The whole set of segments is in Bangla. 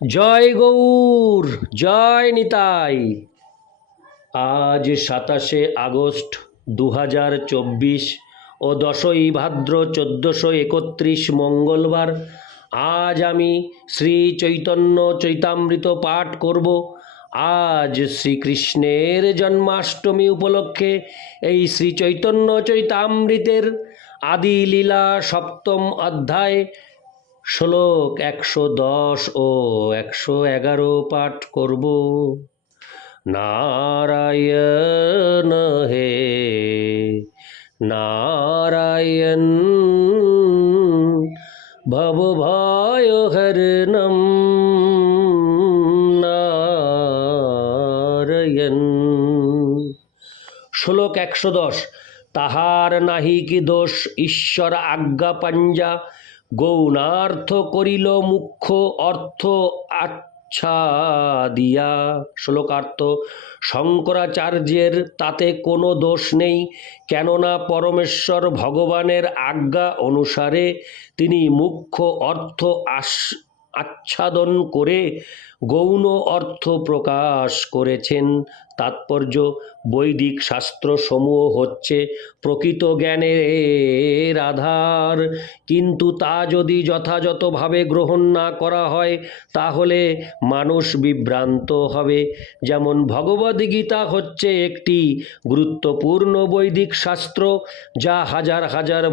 জয় গৌর, জয় নিতাই। আজ সাতাশে আগস্ট দু হাজার চব্বিশ ও দশই ভাদ্র চোদ্দোশো একত্রিশ মঙ্গলবার, আজ আমি শ্রী চৈতন্য চৈতামৃত পাঠ করব। আজ শ্রীকৃষ্ণের জন্মাষ্টমী উপলক্ষে এই শ্রী চৈতন্য চৈতামৃতের আদি লীলা সপ্তম অধ্যায় শ্লোক একশো দশ ও একশো এগারো পাঠ করব। নারায়ণ হে, নারায়ণ, ভব ভয় হরণম নারায়ণ। শ্লোক একশো দশ, তাহার নাহি কি দোষ, ঈশ্বর আজ্ঞা পাঞ্জা গৌণার্থ করিল মুখ্য অর্থ আচ্ছা দিয়া। শ্লোকার্থ, শঙ্করাচার্যের তাতে কোনো দোষ নেই। কেননা পরমেশ্বর ভগবানের আজ্ঞা অনুসারে তিনি মুখ্য অর্থ আস, আচ্ছাদন করে গৌণ অর্থ প্রকাশ করেছেন। তাৎপর্য, বৈদিক শাস্ত্রসমূহ হচ্ছে প্রকৃত জ্ঞানের আধার। কিন্তু তা যদি যথাযথভাবে গ্রহণ না করা হয়, তাহলে মানুষ বিভ্রান্ত হবে। যেমন ভগবদ্গীতা হচ্ছে একটি গুরুত্বপূর্ণ বৈদিক শাস্ত্র, যা হাজার হাজার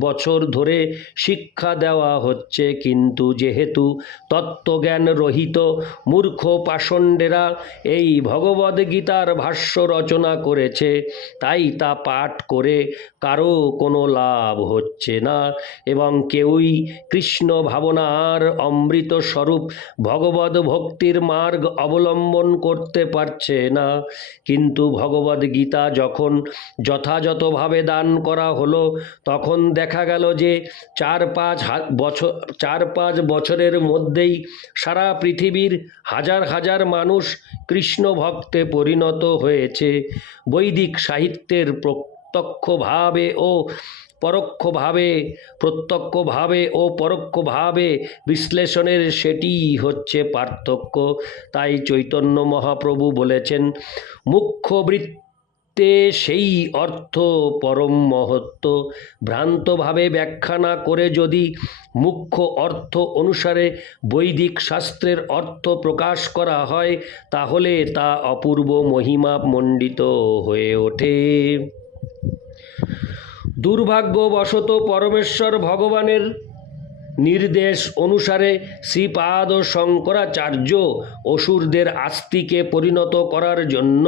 বছর ধরে শিক্ষা দেওয়া হচ্ছে। কিন্তু যেহেতু তত্ত্বজ্ঞান রহিত মূর্খ পাষণ্ডেরা এই ভগবদ্গীতার ভাষ্য রচনা করেছে। তাই তা পাঠ করে কারও কোনো লাভ হচ্ছে না এবং কেউই কৃষ্ণ ভাবনার অমৃত স্বরূপ ভগবদ ভক্তির মার্গ অবলম্বন করতে পারছে না। কিন্তু ভগবদ্গীতা যখন যথাযথভাবে দান করা হলো, তখন দেখা গেল যে চার পাঁচ বছর চার পাঁচ বছরের মধ্যেই সারা পৃথিবীর হাজার হাজার মানুষ কৃষ্ণ ভক্তে পরিণত হয়েছে। বৈদিক সাহিত্যের প্রত্যক্ষভাবে ও পরোক্ষভাবে, প্রত্যক্ষভাবে ও পরোক্ষভাবে বিশ্লেষণের সেটিই হচ্ছে পার্থক্য। তাই চৈতন্য মহাপ্রভু বলেছেন, মুখ্য বৃত্তে সেই অর্থ পরম মহত্ব। ভ্রান্তভাবে ব্যাখ্যা না করে যদি মুখ্য অর্থ অনুসারে বৈদিক শাস্ত্রের অর্থ প্রকাশ করা হয়, তাহলে তা অপূর্ব মহিমা মণ্ডিত হয়ে ওঠে। দুর্ভাগ্যবশত পরমেশ্বর ভগবানের নির্দেশ অনুসারে শ্রীপাদ শঙ্করাচার্য অসুরদের আস্তিকে পরিণত করার জন্য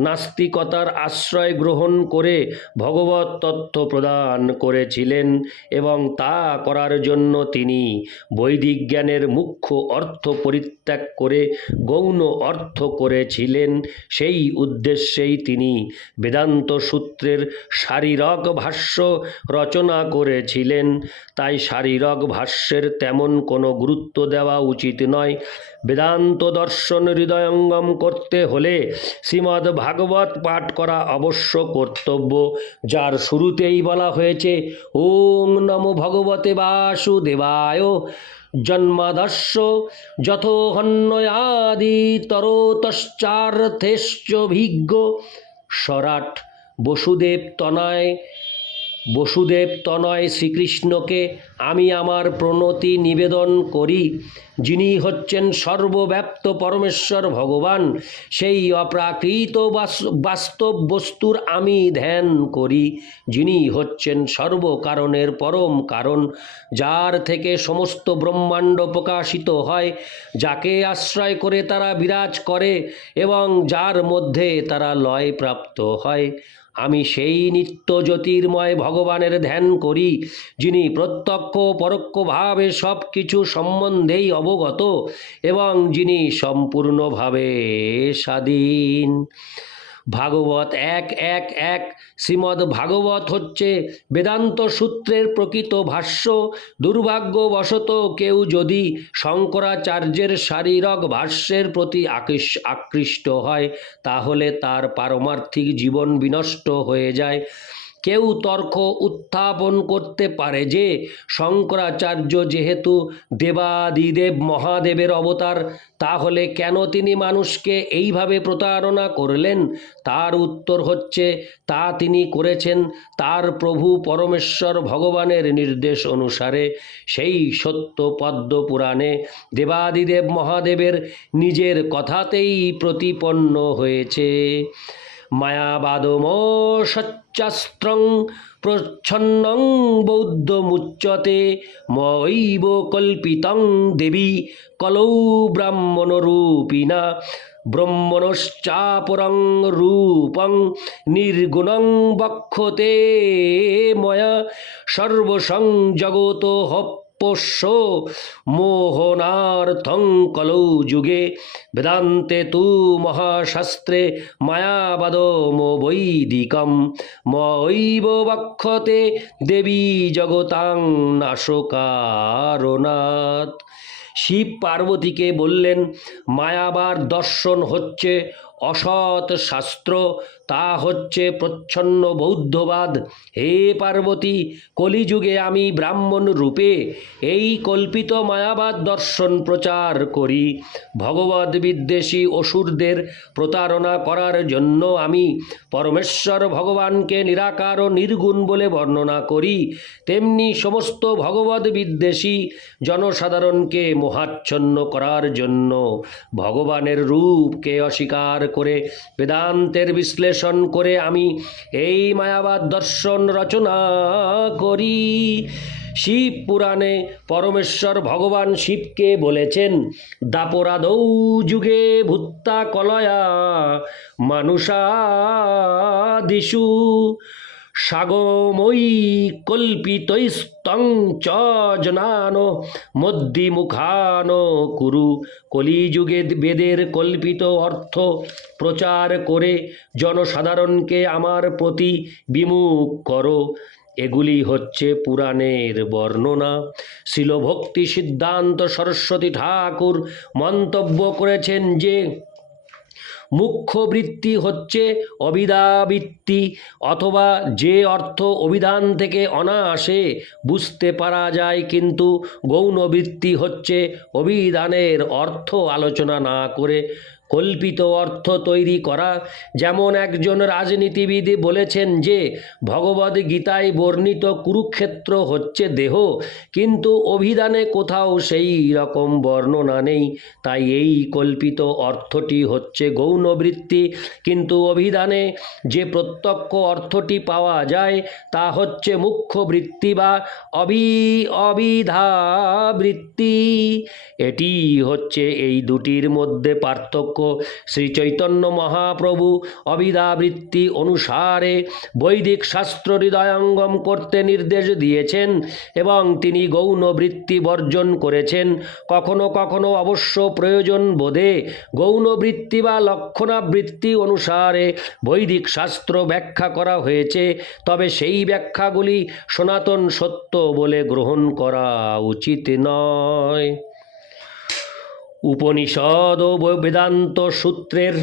নাস্তিকতার আশ্রয় গ্রহণ করে ভগবত তত্ত্ব প্রদান করেছিলেন এবং তা করার জন্য তিনি বৈদিক জ্ঞানের মুখ্য অর্থ পরিত্যাগ করে গৌণ অর্থ করেছিলেন। সেই উদ্দেশ্যেই তিনি বেদান্ত সূত্রের শারীরক ভাষ্য রচনা করেছিলেন। তাই শারীরক ভাষ্যের তেমন কোনো গুরুত্ব দেওয়া উচিত নয়। বেদান্ত দর্শন হৃদয়ঙ্গম করতে হলে শ্রীমদ্ ভাগবত পাঠ করা অবশ্য কর্তব্য, যার শুরুতেই বলা হয়েছে ওং নমো ভগবতে বাসুদেবায় জন্মাদস্য যথোহন্নয়াদি তরতশ্চার্থেশ্চভিজ্ঞ সরাট বসুদেব তনয় বসুদেব তনয় শ্রীকৃষ্ণকে আমি আমার প্রণতি নিবেদন করি। যিনি হচ্ছেন সর্বব্যাপ্ত পরমেশ্বর ভগবান, সেই অপ্রাকৃত বাস্তব বস্তুর আমি ধ্যান করি। যিনি হচ্ছেন সর্বকারণের পরম কারণ, যার থেকে সমস্ত ব্রহ্মাণ্ড প্রকাশিত হয়, যাকে আশ্রয় করে তারা বিরাজ করে এবং যার মধ্যে তারা লয় প্রাপ্ত হয়। আমি সেই নিত্য জ্যোতির্ময় ভগবানের ধ্যান করি, যিনি প্রত্যক্ষ পরোক্ষভাবে সব কিছু সম্বন্ধেই অবগত এবং যিনি সম্পূর্ণভাবে স্বাধীন। ভাগবত এক এক এক। শ্রীমদ্ ভাগবত হচ্ছে বেদান্ত সূত্রের প্রকৃত ভাষ্য। দুর্ভাগ্যবশত কেউ যদি শঙ্করাচার্যের শারীরক ভাষ্যের প্রতি আকৃষ- আকৃষ্ট হয়, তাহলে তার পারমার্থিক জীবন বিনষ্ট হয়ে যায়। কেউ তর্ক উত্থাপন করতে পারে যে শঙ্করাচার্য যেহেতু দেবাদিদেব মহাদেবের অবতার, তাহলে কেন তিনি মানুষকে এইভাবে প্রতারণা করলেন? তার উত্তর হচ্ছে, তা তিনি করেছেন তার প্রভু পরমেশ্বর ভগবানের নির্দেশ অনুসারে। সেই সত্য পদ্ম পুরাণে দেবাদিদেব মহাদেবের নিজের কথাতেই প্রতিপন্ন হয়েছে। মায়াবাদম প্রচ্ছন্নং বৌদ্ধমুচ্যতে মৈব কল্পিতং দেবী কলৌ ব্রাহ্মণরূপিণা ব্রহ্মণশ্চাপরং রূপং নির্গুণং বক্ষতে ময়া সর্বসং জগত পোষ্য মোহনার্থং যুগে বেদান্তে তু মহাশাস্ত্রে মায়াবাদমো বৈদিকম মৈব বক্ষতে দেবী জগতাং নাশকারণাৎ। শিব পার্বতীকে বললেন, মায়াবার দর্শন হচ্ছে অসৎ শাস্ত্র, তা হচ্ছে প্রচ্ছন্ন বৌদ্ধবাদ। হে পার্বতী, কলিযুগে আমি ব্রাহ্মণ রূপে এই কল্পিত মায়াবাদ দর্শন প্রচার করি। ভগবদ বিদ্বেষী অসুরদের প্রতারণা করার জন্য আমি পরমেশ্বর ভগবানকে নিরাকার ও নির্গুণ বলে বর্ণনা করি। তেমনি সমস্ত ভগবদ বিদ্বেষী জনসাধারণকে মোহাচ্ছন্ন করার জন্য ভগবানের রূপকে অস্বীকার করে বেদান্তের বিশ্লেষণ করে আমি এই মায়াবাদ দর্শন রচনা করি। শিব পুরাণে পরমেশ্বর ভগবান শিবকে বলেছেন দাপরাদৌ যুগে ভূত্তা কলয়া, মানুষাদিষু। সাগময়ী কল্পিতস্তং চ জনান মধ্যিমুখান কুরু। কলিযুগে বেদের কল্পিত অর্থ প্রচার করে জনসাধারণকে আমার প্রতি বিমুখ করো। এগুলি হচ্ছে পুরাণের বর্ণনা। শিলভক্তি সিদ্ধান্ত সরস্বতী ঠাকুর মন্তব্য করেছেন যে মুখ্য বৃত্তি হচ্ছে অবিদাবৃত্তি অথবা যে অর্থ অভিধান থেকে অনায়াসে বুঝতে পারা যায় কিন্তু গৌণ বৃত্তি হচ্ছে অভিধানের অর্থ আলোচনা না করে কল্পিত অর্থ তৈরি করা। যেমন একজন রাজনীতিবিদ বলেছেন যে, ভগবদ গীতায় বর্ণিত কুরুক্ষেত্র হচ্ছে দেহ, কিন্তু অভিধানে কোথাও সেই রকম বর্ণনা নেই। তাই এই কল্পিত অর্থটি হচ্ছে গৌণবৃত্তি। কিন্তু অভিধানে যে প্রত্যক্ষ অর্থটি পাওয়া যায়, তা হচ্ছে মুখ্য বৃত্তি বা অবি, অবিধাবৃত্তি। এটি হচ্ছে এই দুটির মধ্যে পার্থক্য শ্রী চৈতন্য মহাপ্রভু অবিদাবৃত্তি অনুসারে বৈদিক শাস্ত্র হৃদয়ঙ্গম করতে নির্দেশ দিয়েছেন এবং তিনি গৌণ বৃত্তি বর্জন করেছেন। কখনো কখনো অবশ্য প্রয়োজন বোধে গৌণ বৃত্তি বা লক্ষণাবৃত্তি অনুসারে বৈদিক শাস্ত্র ব্যাখ্যা করা হয়েছে। তবে সেই ব্যাখ্যাগুলি সনাতন সত্য বলে গ্রহণ করা উচিত নয়। উপনিষদ ও বেদান্ত সূত্রের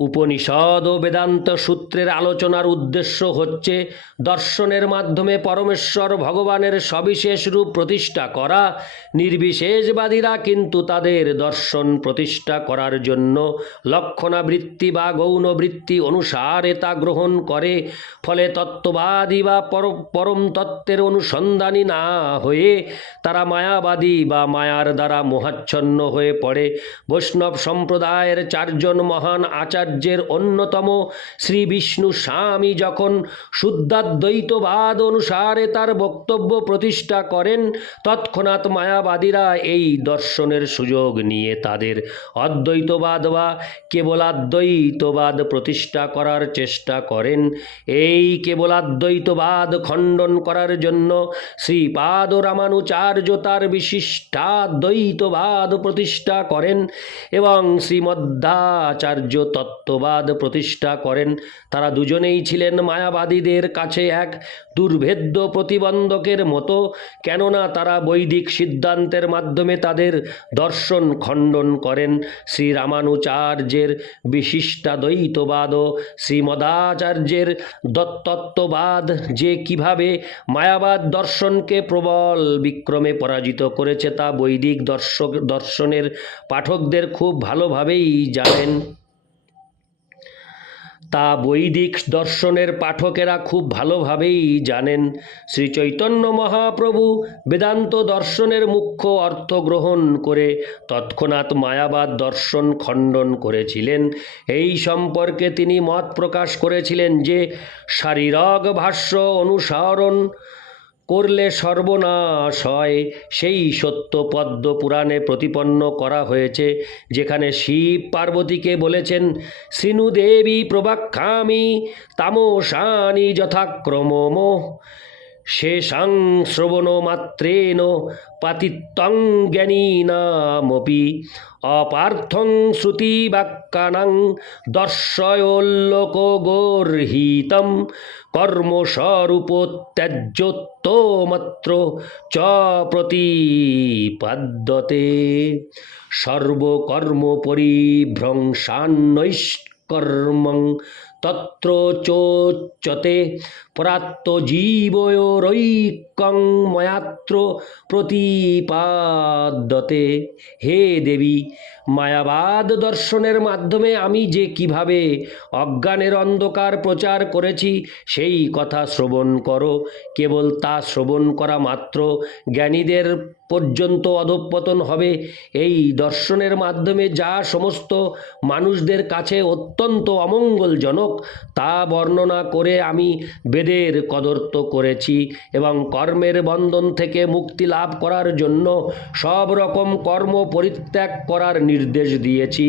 উপনিষদ ও বেদান্ত সূত্রের আলোচনার উদ্দেশ্য হচ্ছে দর্শনের মাধ্যমে পরমেশ্বর ভগবানের সবিশেষ রূপ প্রতিষ্ঠা করা। নির্বিশেষবাদীরা কিন্তু তাদের দর্শন প্রতিষ্ঠা করার জন্য লক্ষণাবৃত্তি বা গৌণবৃত্তি অনুসারে তা গ্রহণ করে। ফলে তত্ত্ববাদী বা পর- পরম তত্ত্বের অনুসন্ধানী না হয়ে তারা মায়াবাদী বা মায়ার দ্বারা মোহাচ্ছন্ন হয়ে পড়ে। বৈষ্ণব সম্প্রদায়ের চারজন মহান আচার্যের অন্যতম শ্রী বিষ্ণু স্বামী যখন শুদ্ধাদ্বৈতবাদ অনুসারে তার বক্তব্য প্রতিষ্ঠা করেন, তৎক্ষণাৎ মায়াবাদীরা এই দর্শনের সুযোগ নিয়ে তাদের অদ্বৈতবাদ বা কেবলাদ্বৈতবাদ প্রতিষ্ঠা করার চেষ্টা করেন। এই কেবলাদ্বৈতবাদ খণ্ডন করার জন্য শ্রীপাদ রামানুচার্য তার বিশিষ্টাদ্বৈতবাদ প্রতিষ্ঠা করেন এবং শ্রীমদ্দাচার্য তত্ত্ব তত্ত্ববাদ প্রতিষ্ঠা করেন। তারা দুজনেই ছিলেন মায়াবাদীদের কাছে এক দুর্ভেদ্য প্রতিবন্ধকের মতো। কেননা তারা বৈদিক সিদ্ধান্তের মাধ্যমে তাদের দর্শন খণ্ডন করেন। শ্রী রামানুচার্যের বিশিষ্টাদ্বৈতবাদ ও শ্রীমদাচার্যের দত্তত্ববাদ যে কীভাবে মায়াবাদ দর্শনকে প্রবল বিক্রমে পরাজিত করেছে তা বৈদিক দর্শক দর্শনের পাঠকদের খুব ভালোভাবেই জানেন। তা বৈদিক দর্শনের পাঠকেরা খুব ভালোভাবেই জানেন। শ্রী চৈতন্য মহাপ্রভু বেদান্ত দর্শনের মুখ্য অর্থ গ্রহণ করে তৎক্ষণাৎ মায়াবাদ দর্শন খণ্ডন করেছিলেন। এই সম্পর্কে তিনি মত প্রকাশ করেছিলেন যে শারীরক ভাষ্য অনুসরণ করলে সর্বনাশ হয়। সেই সত্য পদ্ম পুরাণে প্রতিপন্ন করা হয়েছে, যেখানে শিব পার্বতীকে বলেছেন শ্রীনুদেবী প্রবাক্ষামি তামসানি যথাক্রমম। শেষাং শ্রবণ মাত্রেণ পাতিত্বং জ্ঞানীনামপি অপার্থং শ্রুতিবাক্যানাং দর্শয়োল্লোক গর্হিতম কর্মস্বরূপত্যাজ্যোত্তমাত্র চ প্রতিপাদ্যতে সর্বকর্ম পরিভ্রংসান্নৈষ্কর্মং তত্র চোচ্যতে পরাত্মজীবয়োরৈকং ময়াত্র প্রতিপাদ্যতে হে দেবী, মায়াবাদ দর্শনের মাধ্যমে আমি যে কীভাবে অজ্ঞানের অন্ধকার প্রচার করেছি, সেই কথা শ্রবণ করো। কেবল তা শ্রবণ করা মাত্র। জ্ঞানীদের পর্যন্ত অধঃপতন হবে। এই দর্শনের মাধ্যমে যা সমস্ত মানুষদের কাছে অত্যন্ত অমঙ্গলজনক, তা বর্ণনা করে আমি বেদের কদর্ত করেছি এবং কর্মের বন্ধন থেকে মুক্তি লাভ করার জন্য সব রকম কর্ম পরিত্যাগ করার নির্দেশ দিয়েছি।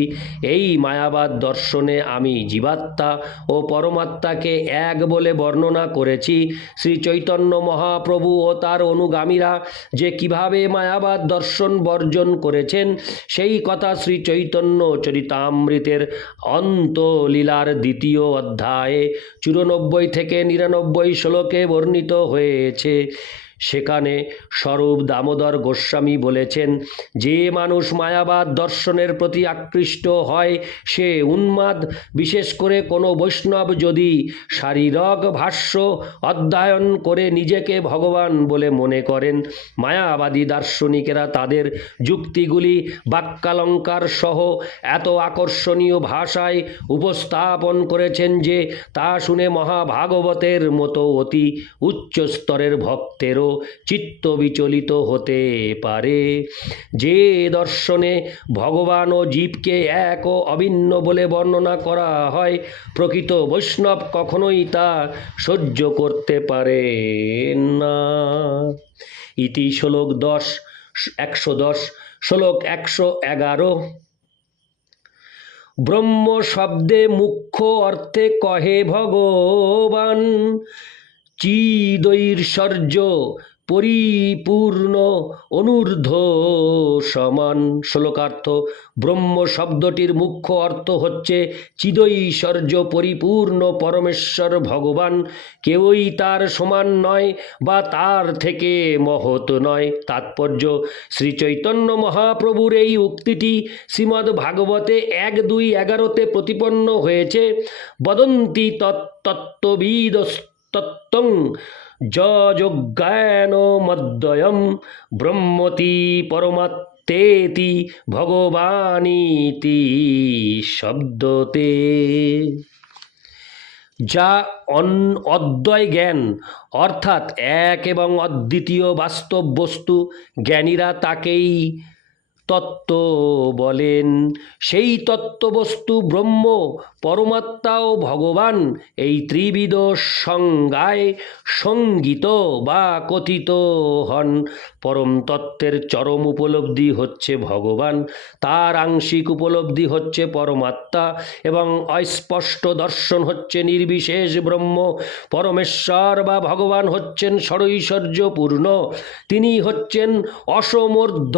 এই মায়াবাদ দর্শনে আমি জীবাত্মা ও পরমাত্মাকে এক বলে বর্ণনা করেছি। শ্রী চৈতন্য মহাপ্রভু ও তার অনুগামীরা যে কীভাবে মায়াবাদ দর্শন বর্জন করেছেন। সেই কথা শ্রী চৈতন্য চরিতামৃতের অন্তলীলার দ্বিতীয় অধ্যায়ে চুরানব্বই থেকে নিরানব্বই শ্লোকে বর্ণিত হয়েছে। সেখানে স্বরূপ দামোদর গোস্বামী বলেছেন, যে মানুষ মায়াবাদ দর্শনের প্রতি আকৃষ্ট হয়, সে উন্মাদ। বিশেষ করে কোনো বৈষ্ণব যদি শারীরক ভাষ্য অধ্যয়ন করে নিজেকে ভগবান বলে মনে করেন, মায়াবাদী দার্শনিকেরা তাদের যুক্তিগুলি বাক্যালঙ্কার সহ এত আকর্ষণীয় ভাষায় উপস্থাপন করেছেন যে তা শুনে মহাভাগবতের মতো অতি উচ্চ স্তরের ভক্তেরও চিত্ত বিচলিত হতে পারে। যে দর্শনে ভগবান ও জীবকে এক ও অভিন্ন বলে বর্ণনা করা হয়, প্রকৃত বৈষ্ণব কখনোই তা সহ্য করতে পারে না। ইতি শ্লোক দশ, একশো দশ, শ্লোক একশো এগারো। ব্রহ্ম শব্দে মুখ্য অর্থে কহে ভগবান চিদৈশ্বর্য পরিপূর্ণ অনূর্ধ্ব সমান। শ্লোকার্থ, ব্রহ্ম শব্দটির মুখ্য অর্থ হচ্ছে চিদৈশ্বর্য পরিপূর্ণ পরমেশ্বর ভগবান। কেউই তার সমান নয় বা তার থেকে মহৎ নয়। তাৎপর্য শ্রী চৈতন্য মহাপ্রভুর এই উক্তিটি শ্রীমদ্ ভাগবতে এক দুই এগারোতে প্রতিপন্ন হয়েছে। বদন্তি তত্ত্ববিদ তত্ত্বং যজ্ঞান মদ্বয়ম ব্রহ্মতি পরমাত্মেতি ভগবানীতি শব্দতে যা অন অদ্বয় জ্ঞান, অর্থাৎ এক এবং অদ্বিতীয় বাস্তব বস্তু জ্ঞানীরা তাকেই তত্ত্ব বলেন। সেই তত্ত্ববস্তু ব্রহ্ম, পরমাত্মা ও ভগবান এই ত্রিবিধ সংজ্ঞায় সংগীত বা কথিত হন। পরম তত্ত্বের চরম উপলব্ধি হচ্ছে ভগবান, তার আংশিক উপলব্ধি হচ্ছে পরমাত্মা এবং অস্পষ্ট দর্শন হচ্ছে নির্বিশেষ ব্রহ্ম। পরমেশ্বর বা ভগবান হচ্ছেন ষড়ৈশ্বর্যপূর্ণ তিনি হচ্ছেন অসমর্ধ,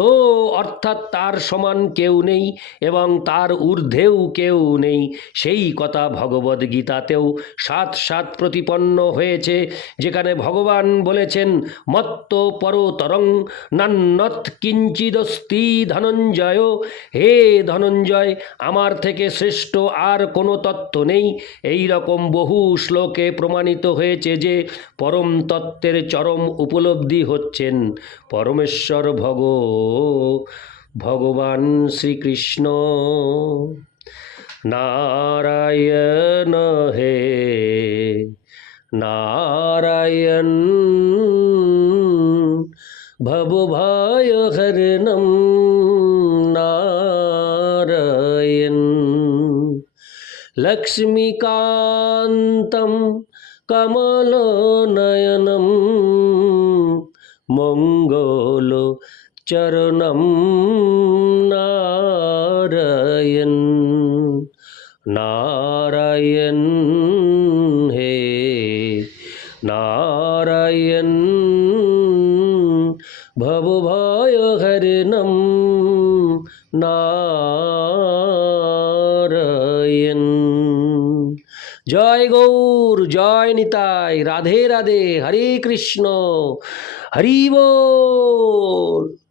অর্থাৎ তার সমান কেউ নেই এবং তার ঊর্ধ্বেও কেউ নেই। সেই কথা ভগবদ গীতাতেও সাত সাত প্রতিপন্ন হয়েছে, যেখানে ভগবান বলেছেন, মত্ত পরতরং নান্নত কিঞ্চিদস্তি ধনঞ্জয়। হে ধনঞ্জয়, আমার থেকে শ্রেষ্ঠ আর কোনো তত্ত্ব নেই। এই রকম বহু শ্লোকে প্রমাণিত হয়েছে যে পরম তত্ত্বের চরম উপলব্ধি হচ্ছেন। পরমেশ্বর ভগ ভগবান শ্রীকৃষ্ণ নারায়ণ হে নারায়ণ ভবভায় হরণম নারায়ণ লক্ষ্মীকান্तं কমলনয়नं মঙ্গল চরণম নারায়ণ নারায়ণ হে নারায়ণ ভবভয় হরিণম নারায়ণ জয় গৌর জয় নিতাই রাধে রাধে হরে কৃষ্ণ হরি বল